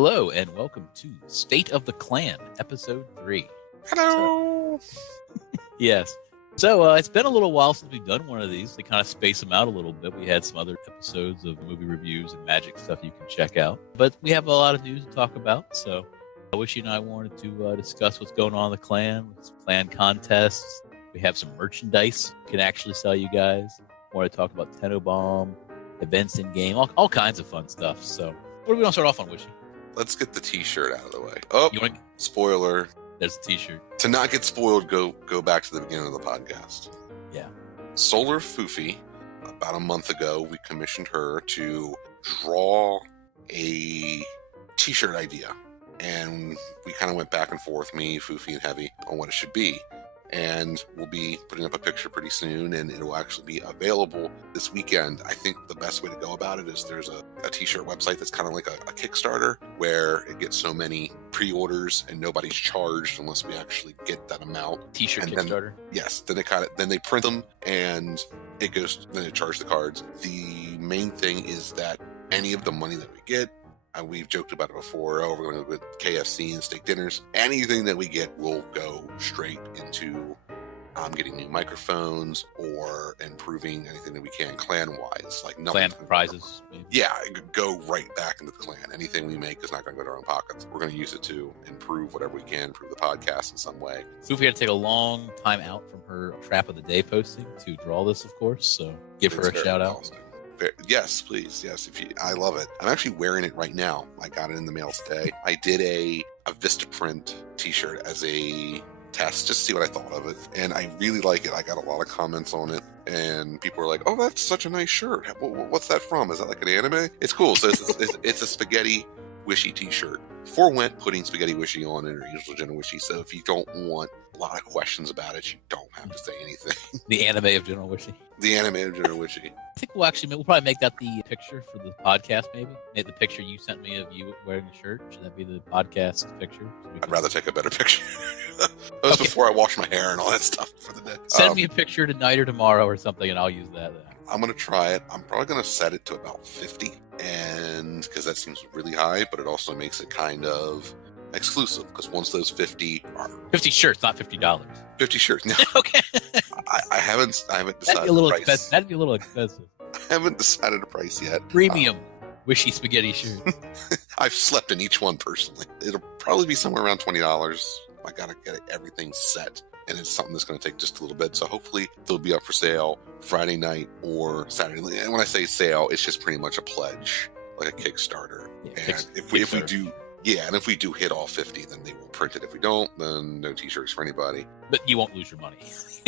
Hello, and welcome to State of the Clan, Episode 3. Hello! Yes. So, it's been a little while since we've done one of these. They kind of space them out a little bit. We had some other episodes of movie reviews and magic stuff you can check out. But we have a lot of news to talk about, so Wishy and I wanted to discuss what's going on in the clan, some clan contests. We have some merchandise we can actually sell you guys. We want to talk about Tenobomb, events in game, all kinds of fun stuff. So, what do we want to start off on, Wishy? Let's get the t-shirt out of the way. Oh, spoiler. There's a t-shirt. To not get spoiled, go back to the beginning of the podcast. Yeah. Solar Foofy, about a month ago, we commissioned her to draw a t-shirt idea. And we kind of went back and forth, me, Foofy, and Heavy, on what it should be. And we'll be putting up a picture pretty soon, and it will actually be available this weekend. I think the best way to go about it is there's a t-shirt website that's kind of like a Kickstarter, where it gets so many pre-orders and nobody's charged unless we actually get that amount. T-shirt Kickstarter? Yes. Then they print them, and it goes. Then they charge the cards. The main thing is that any of the money that we get, we've joked about it before. Oh, we're going to go with KFC and steak dinners. Anything that we get will go straight into getting new microphones or improving anything that we can clan-wise. Like nothing. Clan prizes. Yeah, go right back into the clan. Anything we make is not going to go to our own pockets. We're going to use it to improve whatever we can, improve the podcast in some way. Sophie had to take a long time out from her Trap of the Day posting to draw this, of course. So give her a shout out. Awesome. Yes, please. Yes, I love it. I'm actually wearing it right now. I got it in the mail today. I did a Vistaprint t-shirt as a test, just to see what I thought of it. And I really like it. I got a lot of comments on it. And people were like, oh, that's such a nice shirt. What's that from? Is that like an anime? It's cool. So it's a Spaghetti Wishy t-shirt. For Went putting Spaghetti Wishy on it, or Usual General Wishy. So if you don't want a lot of questions about it, you don't have to say anything. The anime of General Wishy. The anime of General Wishy. I think we'll probably make that the picture for the podcast, maybe. Make the picture you sent me of you wearing the shirt. Should that be the podcast picture? I'd rather take a better picture. That was before I wash my hair and all that stuff for the day. Send me a picture tonight or tomorrow or something, and I'll use that. I'm going to try it. I'm probably going to set it to about 50, and because that seems really high, but it also makes it kind of exclusive, because once those 50 are 50 shirts, not $50. 50 shirts. No. Okay. I haven't decided That'd be a little the price. expensive. That'd be a little expensive. I haven't decided a price yet. Premium Wishy Spaghetti shirt. I've slept in each one personally. It'll probably be somewhere around $20. I gotta get everything set, and it's something that's going to take just a little bit. So hopefully they'll be up for sale Friday night or Saturday. And when I say sale, it's just pretty much a pledge, like a Kickstarter. Yeah, and if we do. Yeah, and if we do hit all 50, then they will print it. If we don't, then no t-shirts for anybody. But you won't lose your money.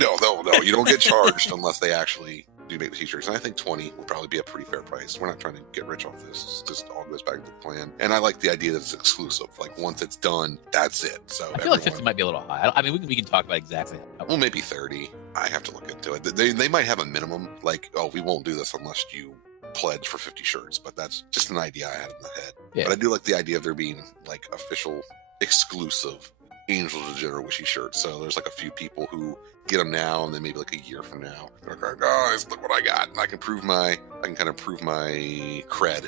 No, you don't get charged unless they actually do make the t-shirts. And I think 20 will probably be a pretty fair price. We're not trying to get rich off this. It just all goes back to the plan. And I like the idea that it's exclusive. Like, once it's done, that's it. So I feel like 50 might be a little high. I mean, we can talk about exactly how. Well, maybe 30. I have to look into it. They might have a minimum, like, oh, we won't do this unless you pledge for 50 shirts, but that's just an idea I had in the head. Yeah. But I do like the idea of there being like official exclusive Angels of General Wishy shirts. So there's like a few people who get them now, and then maybe like a year from now, they're like, guys, look what I got, and I can kind of prove my cred.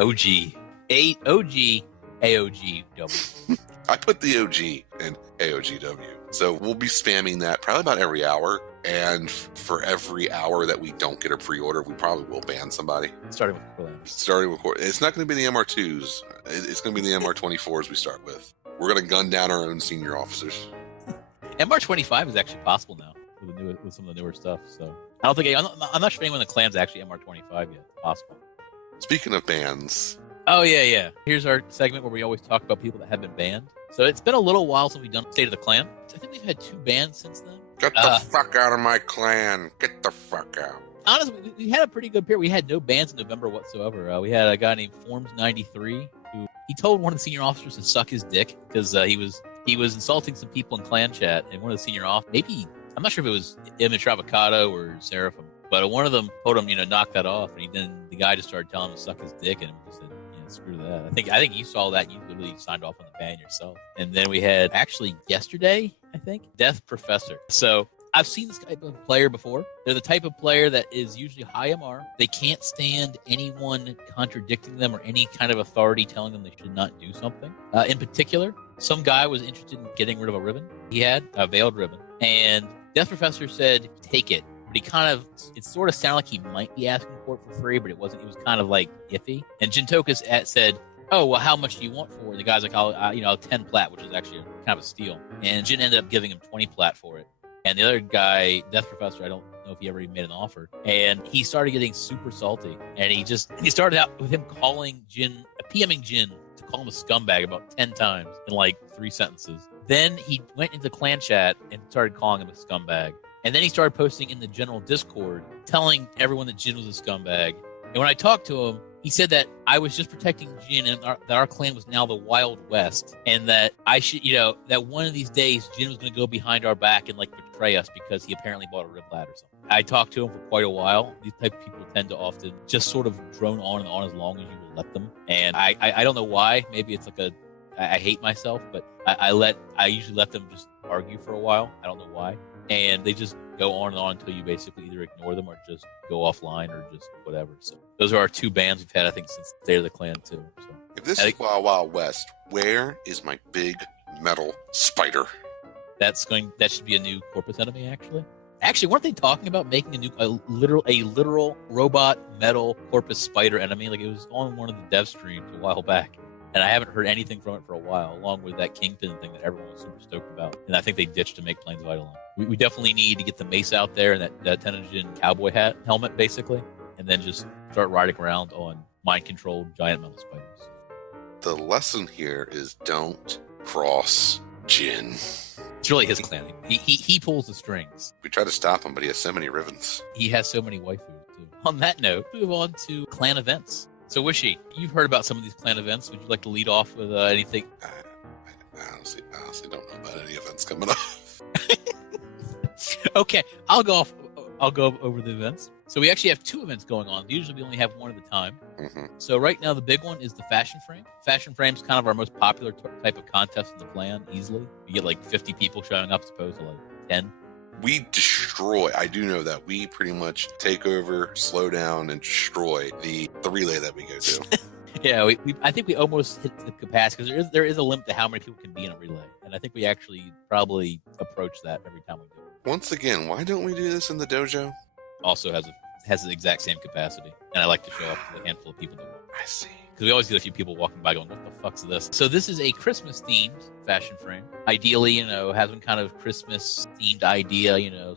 OG AoGW. I put the OG in AoGW. So we'll be spamming that probably about every hour. And for every hour that we don't get a pre-order, we probably will ban somebody. Starting with It's not going to be the MR2s. It's going to be the MR24s we start with. We're going to gun down our own senior officers. MR25 is actually possible now with some of the newer stuff. So I don't think I'm not sure anyone in the clan's actually MR25 yet. It's possible. Speaking of bans. Oh, yeah. Here's our segment where we always talk about people that have been banned. So it's been a little while since we've done State of the Clan. I think we've had 2 bans since then. Get the fuck out of my clan. Get the fuck out. Honestly, we had a pretty good period. We had no bans in November whatsoever. We had a guy named Forms93 who he told one of the senior officers to suck his dick because he was insulting some people in clan chat, and one of the senior officers, maybe, I'm not sure if it was Image Avocado or Seraphim, but one of them told him, knock that off, and then the guy just started telling him to suck his dick, and he said, screw that. I think you saw that. You literally signed off on the ban yourself. And then we had actually yesterday, I think, Death Professor. So I've seen this type of player before. They're the type of player that is usually high MR. They can't stand anyone contradicting them or any kind of authority telling them they should not do something. In particular, some guy was interested in getting rid of a ribbon. He had a veiled ribbon, and Death Professor said, take it. But it sort of sounded like he might be asking for it for free, but it wasn't. It was kind of like iffy. And Jintokus said, oh, well, how much do you want for it? The guy's like, I'll 10 plat, which is actually kind of a steal. And Jin ended up giving him 20 plat for it. And the other guy, Death Professor, I don't know if he ever even made an offer. And he started getting super salty. And he started out with him PMing Jin to call him a scumbag about 10 times in like 3 sentences. Then he went into clan chat and started calling him a scumbag. And then he started posting in the general Discord, telling everyone that Jin was a scumbag. And when I talked to him, he said that I was just protecting Jin and that our clan was now the Wild West. And that I should, that one of these days Jin was going to go behind our back and like betray us because he apparently bought a riblat or something. I talked to him for quite a while. These type of people tend to often just sort of drone on and on as long as you will let them. And I don't know why. Maybe it's like I hate myself, but I usually let them just argue for a while. I don't know why. And they just go on and on until you basically either ignore them or just go offline or just whatever. So those are our 2 bans we've had, I think, since State of the Clan too. So if this is Wild Wild West, where is my big metal spider? That should be a new Corpus enemy, actually. Actually, weren't they talking about making a literal robot metal Corpus spider enemy? Like it was on one of the dev streams a while back. And I haven't heard anything from it for a while, along with that Kingpin thing that everyone was super stoked about. And I think they ditched to make Plains of Eidolon. We definitely need to get the mace out there and that Tenojin cowboy helmet, basically, and then just start riding around on mind-controlled giant metal spiders. The lesson here is don't cross Jin. It's really his clan. He pulls the strings. We try to stop him, but he has so many ribbons. He has so many waifus, too. On that note, move on to clan events. So, Wishy, you've heard about some of these clan events. Would you like to lead off with anything? I honestly don't know about any events coming up. Okay, I'll go over the events. So we actually have 2 events going on. Usually we only have one at a time. Mm-hmm. So right now the big one is the Fashion Frame. Fashion Frame's kind of our most popular type of contest in the clan, easily. You get like 50 people showing up as opposed to like 10. We destroy. I do know that we pretty much take over, slow down, and destroy the relay that we go to. Yeah, I think we almost hit the capacity because there is a limit to how many people can be in a relay, and I think we actually probably approach that every time we do it. Once again, why don't we do this in the dojo? Also has the exact same capacity, and I like to show off to the handful of people that work. I see. Because we always get a few people walking by going, what the fuck's this? So this is a Christmas-themed Fashion Frame. Ideally, has some kind of Christmas-themed idea,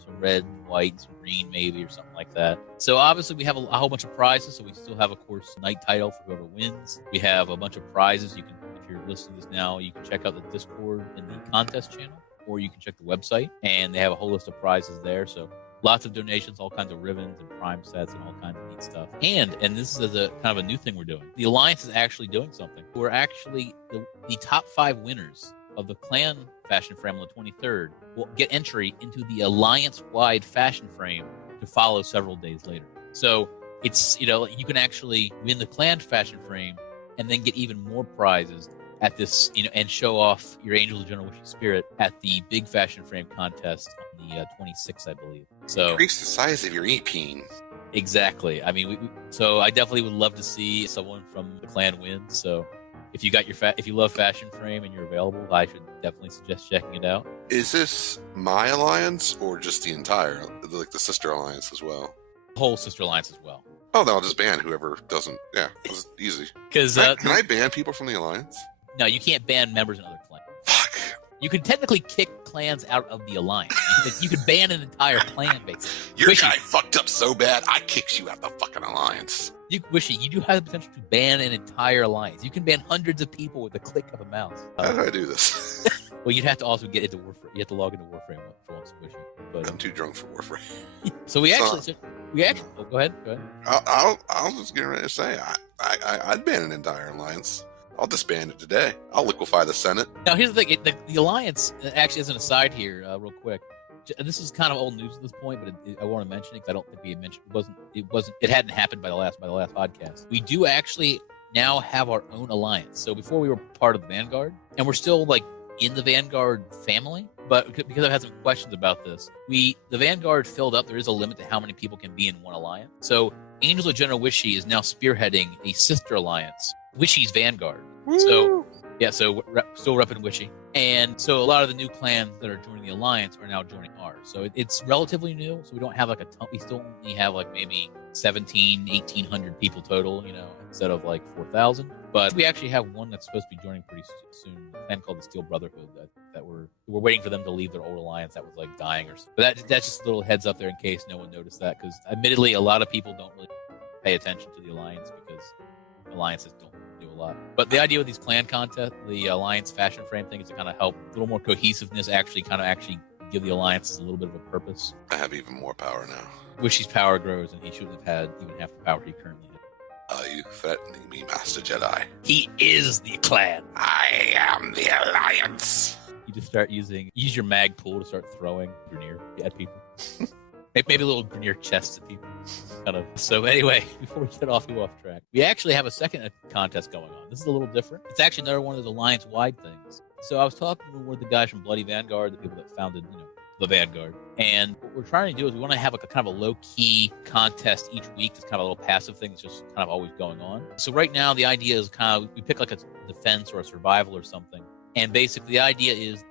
some red and white, some green maybe, or something like that. So obviously we have a whole bunch of prizes. So we still have, of course, night title for whoever wins. We have a bunch of prizes. You can, if you're listening to this now, you can check out the Discord and the contest channel, or you can check the website, and they have a whole list of prizes there. So lots of donations, all kinds of ribbons and prime sets and all kinds of neat stuff. And this is a kind of a new thing we're doing. The Alliance is actually doing something. We're actually, the top 5 winners of the clan Fashion Frame on the 23rd will get entry into the Alliance-wide Fashion Frame to follow several days later. So it's, you can actually win the clan Fashion Frame and then get even more prizes at this, and show off your Angel of General Wishing Spirit at the big Fashion Frame contest on the 26th, I believe. So increase the size of your e-peen. Exactly. I mean, so I definitely would love to see someone from the clan win. So if you got if you love Fashion Frame and you're available, I should definitely suggest checking it out. Is this my alliance or just the entire, like the sister alliance as well? The whole sister alliance as well. Oh, then I'll just ban whoever doesn't. Yeah, it's easy. Because can I ban people from the alliance? No, you can't ban members in other clans. Fuck. You can technically kick clans out of the alliance. You could ban an entire clan, basically. Your guy fucked up so bad, I kicked you out the fucking alliance. Wishy, you do have the potential to ban an entire alliance. You can ban hundreds of people with the click of a mouse. How do I do this? Well, you'd have to also get into Warframe. You have to log into Warframe for once, Wishy. But I'm too drunk for Warframe. So we actually. Oh, go ahead. I'll just get ready to say I'd ban an entire alliance. I'll disband it today. I'll liquefy the Senate. Now, here's the thing. The alliance, actually, as an aside here, real quick, this is kind of old news at this point, but I want to mention it because I don't think we had mentioned it hadn't happened by the last podcast. We do actually now have our own alliance. So before we were part of the Vanguard, and we're still like in the Vanguard family, but because I've had some questions about this, the Vanguard filled up. There is a limit to how many people can be in one alliance. So Angels of General Wishy is now spearheading a sister alliance, Wishy's Vanguard. Woo! So still repping Wishy. And so a lot of the new clans that are joining the alliance are now joining ours. So it's relatively new. So we don't have like a ton. We still only have like maybe 1,800 people total, instead of like 4,000. But we actually have one that's supposed to be joining pretty soon, a clan called the Steel Brotherhood that we're waiting for them to leave their old alliance that was like dying or something. But that's just a little heads up there in case no one noticed that, because admittedly a lot of people don't really pay attention to the alliance because alliances don't do a lot. But the idea with these clan contests, the alliance fashion frame thing, is to kind of help a little more cohesiveness, actually give the alliances a little bit of a purpose. I have even more power now. Wishy's power grows, and he shouldn't have had even half the power he currently has. Are you threatening me, Master Jedi? He is the clan. I am the Alliance. You just use your mag pool to start throwing Grenier at people. Maybe a little Grenier chest at people. Kind of. So anyway, before we get off track, we actually have a second contest going on. This is a little different. It's actually another one of those alliance-wide things. So I was talking with one of the guys from Bloody Vanguard, the people that founded, the Vanguard. And what we're trying to do is we want to have like a kind of a low-key contest each week. It's kind of a little passive thing that's just kind of always going on. So right now, the idea is kind of, we pick like a defense or a survival or something. And basically the idea is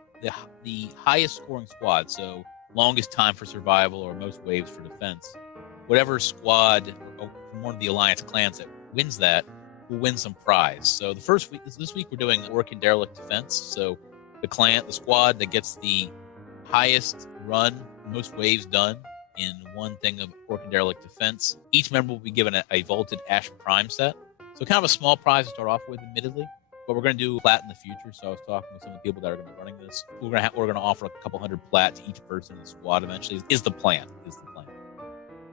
the highest scoring squad, so longest time for survival or most waves for defense, whatever squad from one of the Alliance clans that wins that will win some prize. So the first week, this week we're doing Orc and Derelict Defense. So the squad that gets the highest run, most waves done in one thing of Orc and Derelict Defense, each member will be given a vaulted Ash Prime set. So kind of a small prize to start off with, admittedly. But we're going to do plat in the future. So I was talking with some of the people that are going to be running this. We're going to offer a couple hundred plat to each person in the squad eventually. Is the plan.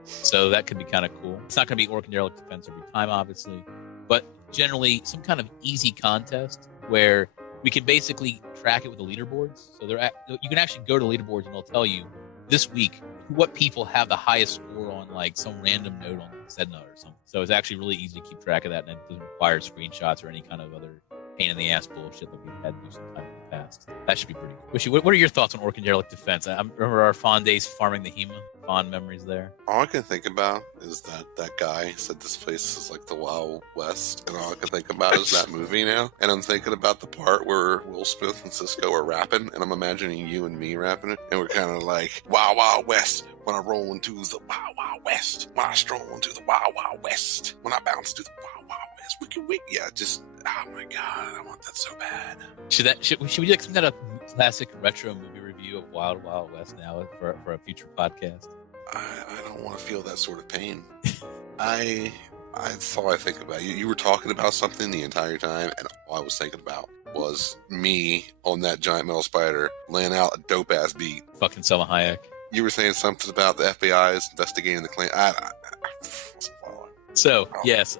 So that could be kind of cool. It's not going to be Orc and Derelict Defense every time, obviously, but generally some kind of easy contest where we can basically track it with the leaderboards. So you can actually go to leaderboards and they'll tell you this week what people have the highest score on like some random node on Sedna or something. So it's actually really easy to keep track of that, and it doesn't require screenshots or any kind of other pain in the ass bullshit that we've had to do sometime in the past. That should be pretty cool. Wishy, what are your thoughts on Orc and Derelict Defense? I remember our fond days farming the Hema. Fond memories there. All I can think about is that guy said this place is like the Wild West, and all I can think about is that movie now. And I'm thinking about the part where Will Smith and Cisco are rapping, and I'm imagining you and me rapping it, and we're kind of like, Wild Wild West, when I roll into the Wild Wild West, when I stroll into the Wild Wild West, when I bounce to the Wild Wild West, wiki. Yeah, just, oh my God, I want that so bad. Should we do like some kind of classic retro movie review of Wild Wild West now for a future podcast? I don't want to feel that sort of pain. That's all I think about. You were talking about something the entire time, and all I was thinking about was me on that giant metal spider laying out a dope ass beat. Fucking Selma Hayek. You were saying something about the FBI is investigating the clan. I wasn't following. So yes.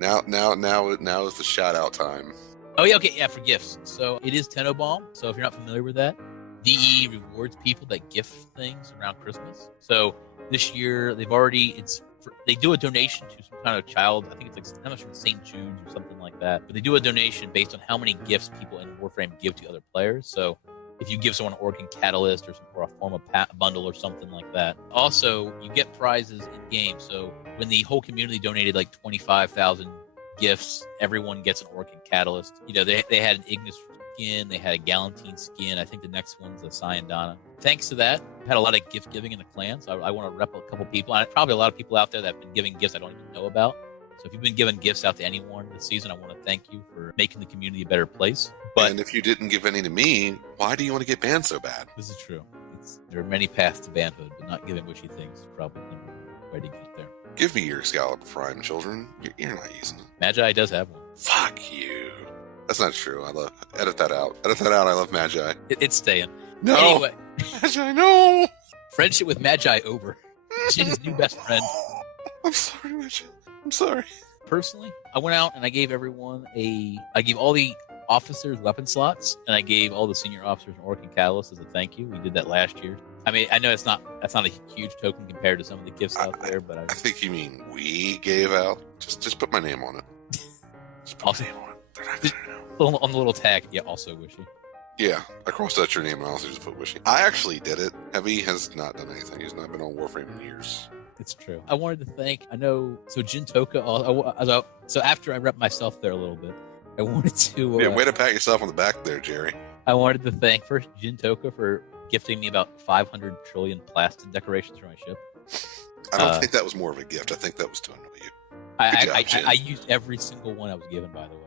Now is the shout out time. Oh yeah, okay, yeah, for gifts. So it is Tenobomb. So if you're not familiar with that, DE rewards people that gift things around Christmas. So this year they do a donation to some kind of child. I think it's like how much from St. Jude's or something like that. But they do a donation based on how many gifts people in Warframe give to other players. So if you give someone an Orc and Catalyst or a form of bundle or something like that. Also, you get prizes in game. So when the whole community donated like 25,000 gifts, everyone gets an Orc and Catalyst. They had an Ignis skin, they had a Galantine skin. I think the next one's a Syandana. Thanks to that, I've had a lot of gift giving in the clan, so I want to rep a couple people. And probably a lot of people out there that have been giving gifts I don't even know about. So if you've been giving gifts out to anyone this season, I want to thank you for making the community a better place. And if you didn't give any to me, why do you want to get banned so bad? This is true. There are many paths to banhood, but not giving wishy things is probably the way to get there. Give me your Excalibur Prime, children. You're not using it. Magi does have one. Fuck you. That's not true. Edit that out. I love Magi. It's staying. No. Anyway. Magi, no. Friendship with Magi over. She's his new best friend. I'm sorry, Magi. I'm sorry. Personally, I went out and I gave all the officers weapon slots, and I gave all the senior officers an Orc and Catalyst as a thank you. We did that last year. I mean, I know that's not a huge token compared to some of the gifts out there, but I think you mean we gave out. Just put my name on it. Just put my name on it. They're not gonna know. On the little tag, yeah, also wishy. Yeah, I crossed out your name and I also just put wishing. I actually did it. Heavy has not done anything. He's not been on Warframe in years. It's true. I wanted to thank, so Jin Toka, so after I repped myself there a little bit, I wanted to... yeah, way to pat yourself on the back there, Jerry. I wanted to thank first Jin Toka for gifting me about 500 trillion plastic decorations for my ship. I don't think that was more of a gift. I think that was to annoy you. I used every single one I was given, by the way.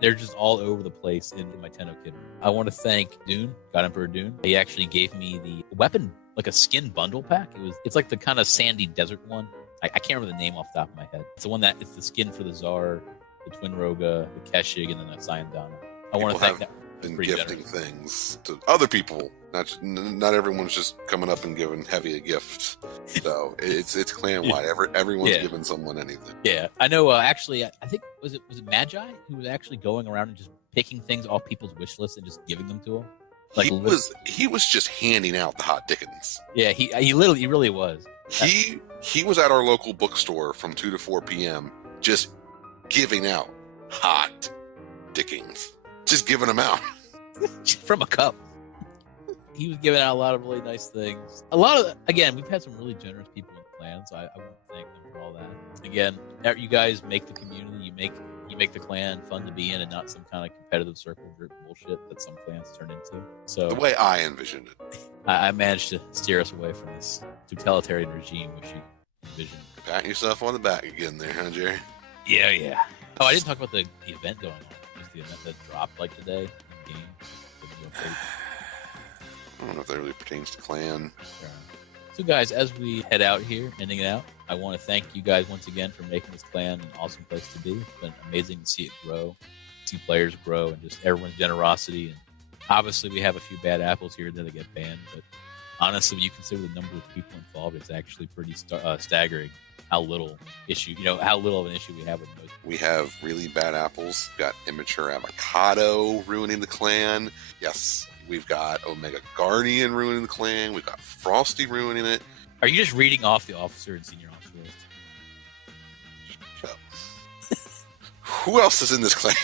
They're just all over the place in my Tenno kit. I want to thank Dune, God Emperor Dune. He actually gave me the weapon, like a skin bundle pack. It's like the kind of sandy desert one. I can't remember the name off the top of my head. It's the one that it's the skin for the Tsar, the Twin Roga, the Keshig, and then the Syandana. I want to thank that. Been gifting things to other people. Not everyone's just coming up and giving Heavy a gift. So it's clan wide. Everyone's giving someone anything. Yeah, I know. Actually, I think was it Magi who was actually going around and just picking things off people's wish lists and just giving them to them. Like he was just handing out the hot dickens. Yeah, he really was. He was at our local bookstore from 2 to 4 p.m. just giving out hot dickens. Just giving them out. From a cup. He was giving out a lot of really nice things. Again, we've had some really generous people in the clan, so I want to thank them for all that. Again, you guys make the community, you make the clan fun to be in and not some kind of competitive circle jerk bullshit that some clans turn into. So the way I envisioned it. I managed to steer us away from this totalitarian regime which you envisioned. Pat yourself on the back again there, huh, Jerry? Yeah. Oh, I didn't talk about the event going on. The event that dropped like today in game. I don't know if that really pertains to clan. So guys, as we head out here, ending it out, I want to thank you guys once again for making this clan an awesome place to be. It's been amazing to see it grow, see players grow, and just everyone's generosity. And obviously we have a few bad apples here that get banned, but honestly, when you consider the number of people involved, it's actually pretty staggering how little of an issue we have with most. We have really bad apples. We've got Immature Avocado ruining the clan. Yes, we've got Omega Guardian ruining the clan. We've got Frosty ruining it. Are you just reading off the officer and senior officer list? No. Who else is in this clan?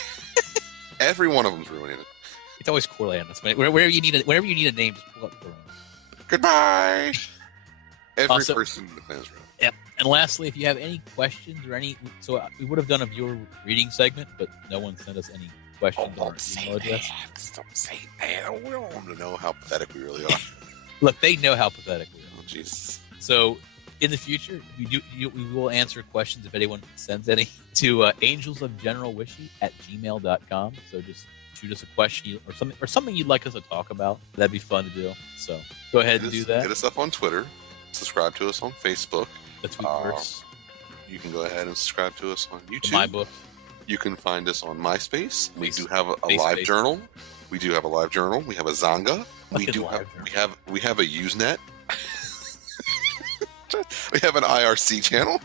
Every one of them's ruining it. It's always Corland. Whenever you need a name, just pull up Corland. Goodbye. Every person in the clan is ruined. Yep. And lastly, if you have any questions or we would have done a viewer reading segment, but no one sent us any questions on our email address. Don't say that. We don't want them to know how pathetic we really are. Look, they know how pathetic we are. Oh, Jesus. So, in the future, we will answer questions if anyone sends any to angelsofgeneralwishy@gmail.com. So just shoot us a question or something you'd like us to talk about. That'd be fun to do. So go ahead and do that. Hit us up on Twitter. Subscribe to us on Facebook. The Tweetverse. You can go ahead and subscribe to us on YouTube. My book. You can find us on MySpace. We do have a live journal. We do have a live journal. We have a Zanga. We have a Usenet. We have an IRC channel.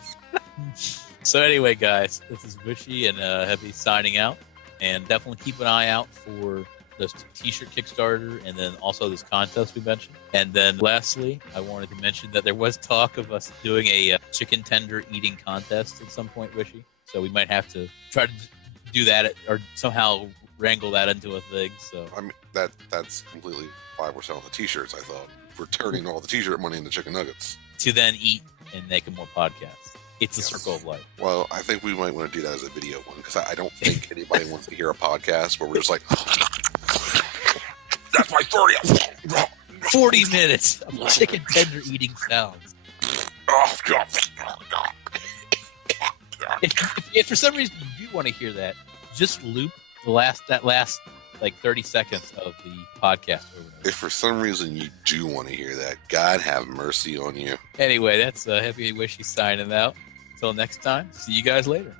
So anyway, guys, this is Wishy and Heavy signing out, and definitely keep an eye out for this t-shirt Kickstarter and then also this contest we mentioned. And then lastly, I wanted to mention that there was talk of us doing a chicken tender eating contest at some point, Wishy. So we might have to try to do that or somehow wrangle that into a thing. So I mean that's completely why we're selling the t-shirts. I thought we're turning all the t-shirt money into chicken nuggets to then eat and make more podcasts. It's a circle of life. Well, I think we might want to do that as a video one because I don't think anybody wants to hear a podcast where we're just like, that's my 40 minutes of chicken tender eating sounds. Oh, God. If for some reason you do want to hear that, just loop that last like 30 seconds of the podcast over and over. If for some reason you do want to hear that, God have mercy on you. Anyway, that's Heavy Wishy signing out. Until next time, see you guys later.